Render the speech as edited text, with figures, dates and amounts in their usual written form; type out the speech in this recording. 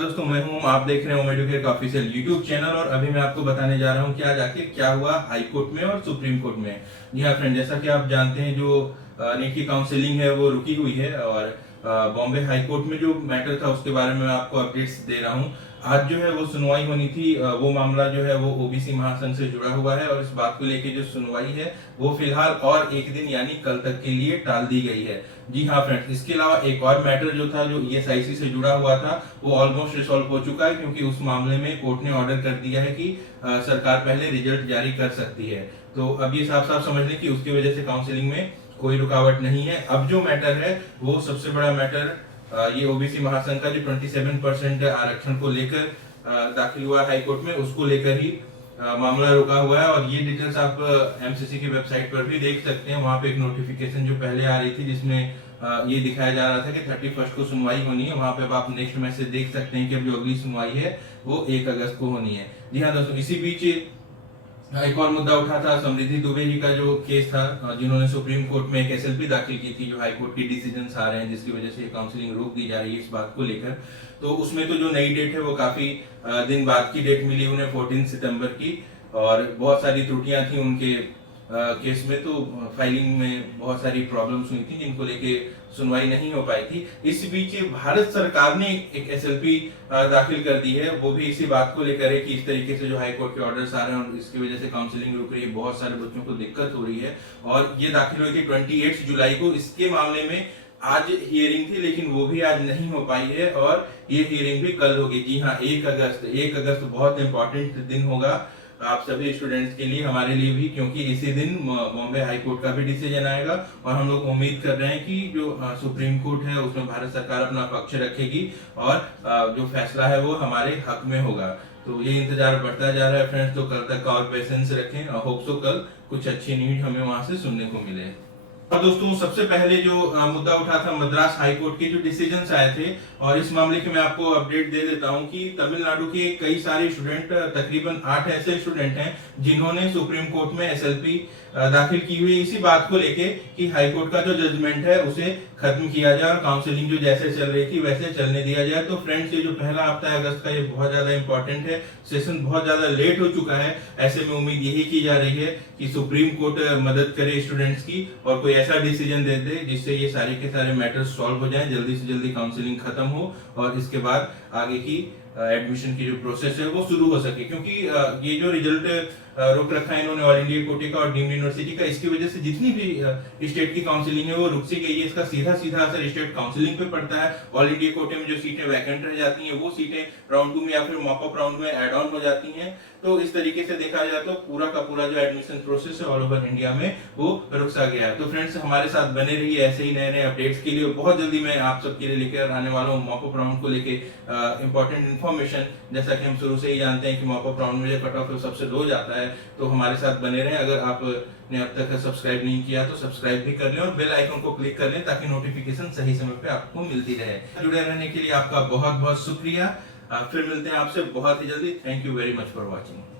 दोस्तों, मैं हूं, आप देख रहे हैं एडुकेट का ऑफिशियल यूट्यूब चैनल। और अभी मैं आपको बताने जा रहा हूं कि आज आखिर क्या हुआ हाई कोर्ट में और सुप्रीम कोर्ट में। जी हाँ फ्रेंड, जैसा कि आप जानते हैं जो नीट की काउंसलिंग है वो रुकी हुई है और बॉम्बे हाई कोर्ट में जो मैटर था उसके बारे में मैं आपको अपडेट्स दे रहा हूँ। आज जो है वो सुनवाई होनी थी। वो मामला जो है वो ओबीसी महासंघ से जुड़ा हुआ है और इस बात को लेके जो सुनवाई है वो फिलहाल और एक दिन यानी कल तक के लिए टाल दी गई है। जी हाँ फ्रेंड्स, इसके अलावा एक और मैटर जो था जो ईएसआईसी से जुड़ा हुआ था वो ऑलमोस्ट रिसॉल्व हो चुका है, क्योंकि उस मामले में कोर्ट ने ऑर्डर कर दिया है कि सरकार पहले रिजल्ट जारी कर सकती है। तो अब ये साफ साफ समझ लें कि उसकी वजह से काउंसलिंग में कोई रुकावट नहीं है। अब जो मैटर है वो सबसे बड़ा मैटर ये ओबीसी महासंघ का जो 27% आरक्षण को लेकर दाखिल हुआ हाई कोर्ट में, उसको लेकर ही मामला रुका हुआ है। और ये डिटेल्स आप एमसीसी की वेबसाइट पर भी देख सकते हैं। वहां पे एक नोटिफिकेशन जो पहले आ रही थी जिसमें ये दिखाया जा रहा था कि 31 को सुनवाई होनी है। वहां पे अब आप नेक्स्ट मैसेज देख सकते हैं कि अब जो अगली सुनवाई है वो 1 अगस्त को होनी है। जी हाँ दोस्तों, इसी बीच एक और मुद्दा उठा था समृद्धि दुबे जी का जो केस था, जिन्होंने सुप्रीम कोर्ट में एक एसएलपी दाखिल की थी जो हाई कोर्ट की डिसीजन आ रहे हैं जिसकी वजह से काउंसलिंग रोक दी जा रही है इस बात को लेकर। तो उसमें तो जो नई डेट है वो काफी दिन बाद की डेट मिली उन्हें 14 सितंबर की। और बहुत सारी त्रुटियां थी उनके केस में, तो फाइलिंग में बहुत सारी प्रॉब्लम्स हुई थी जिनको लेके सुनवाई नहीं हो पाई थी। इस बीच भारत सरकार ने एक एसएलपी दाखिल कर दी है, वो भी इसी बात को लेकर है कि इस तरीके से जो हाई कोर्ट के ऑर्डर्स आ रहे हैं और इसकी वजह से काउंसलिंग रुक रही है, बहुत सारे बच्चों को दिक्कत हो रही है। और ये दाखिल हुई थी 28 जुलाई को। इसके मामले में आज हियरिंग थी लेकिन वो भी आज नहीं हो पाई है और ये हियरिंग भी कल होगी। जी हाँ, 1 अगस्त बहुत इंपॉर्टेंट दिन होगा आप सभी स्टूडेंट्स के लिए, हमारे लिए भी, क्योंकि इसी दिन बॉम्बे हाई कोर्ट का भी डिसीजन आएगा। और हम लोग उम्मीद कर रहे हैं कि जो सुप्रीम कोर्ट है उसमें भारत सरकार अपना पक्ष रखेगी और जो फैसला है वो हमारे हक में होगा। तो ये इंतजार बढ़ता जा रहा है फ्रेंड्स, तो कल तक का और पेशेंस रखें और होप सो कल कुछ अच्छी न्यूज हमें वहां से सुनने को मिले। और दोस्तों, सबसे पहले जो मुद्दा उठा था मद्रास हाई कोर्ट के जो डिसीजंस आए थे, और इस मामले की मैं आपको अपडेट दे देता हूं कि तमिलनाडु के कई सारे स्टूडेंट, तकरीबन 8 ऐसे स्टूडेंट हैं जिन्होंने सुप्रीम कोर्ट में एसएलपी दाखिल की हुई इसी बात को लेके कि हाई कोर्ट का जो जजमेंट है उसे खत्म किया जाए और काउंसलिंग जो जैसे चल रही थी वैसे चलने दिया जाए। तो फ्रेंड्स, ये जो पहला हफ्ता है अगस्त का ये बहुत ज्यादा इंपॉर्टेंट है। सेशन बहुत ज्यादा लेट हो चुका है, ऐसे में उम्मीद यही की जा रही है कि सुप्रीम कोर्ट मदद करे स्टूडेंट्स की और कोई ऐसा डिसीजन दे दे जिससे ये सारे के सारे मैटर्स सॉल्व हो जाएं, जल्दी से जल्दी काउंसलिंग खत्म हो और इसके बाद आगे की एडमिशन की जो प्रोसेस है वो शुरू हो सके। क्योंकि ये जो रिजल्ट रोक रखा है इन्होंने ऑल इंडिया कोटे का और डीम्ड यूनिवर्सिटी का, इसकी वजह से जितनी भी स्टेट की काउंसलिंग है वो रुक सी गई है। इसका सीधा सीधा असर स्टेट काउंसलिंग पे पड़ता है। ऑल इंडिया कोटे में जो सीटें वैकेंट रह जाती हैं वो सीटें राउंड 2 में या फिर मॉक अप राउंड में ऐड ऑन हो जाती हैं। तो इस तरीके से देखा जाए तो पूरा का पूरा जो एडमिशन प्रोसेस है ऑल ओवर इंडिया में वो रुक सा गया है। तो फ्रेंड्स, हमारे साथ बने रहिए ऐसे ही नए नए अपडेट्स के लिए। बहुत जल्दी मैं आप सबके लिए लेकर आने वाला हूँ मॉक अप राउंड को लेके इंपॉर्टेंट इन्फॉर्मेशन। जैसा कि हम शुरू से ही जानते हैं कि मॉक अप राउंड में जो कट ऑफ सबसे लो जाता है, तो हमारे साथ बने रहें। अगर आपने अब तक सब्सक्राइब नहीं किया तो सब्सक्राइब भी कर लें और बेल आइकन को क्लिक कर लें ताकि नोटिफिकेशन सही समय पे आपको मिलती रहे। जुड़े रहने के लिए आपका बहुत बहुत शुक्रिया। फिर मिलते हैं आपसे बहुत ही जल्दी। Thank you very much for watching.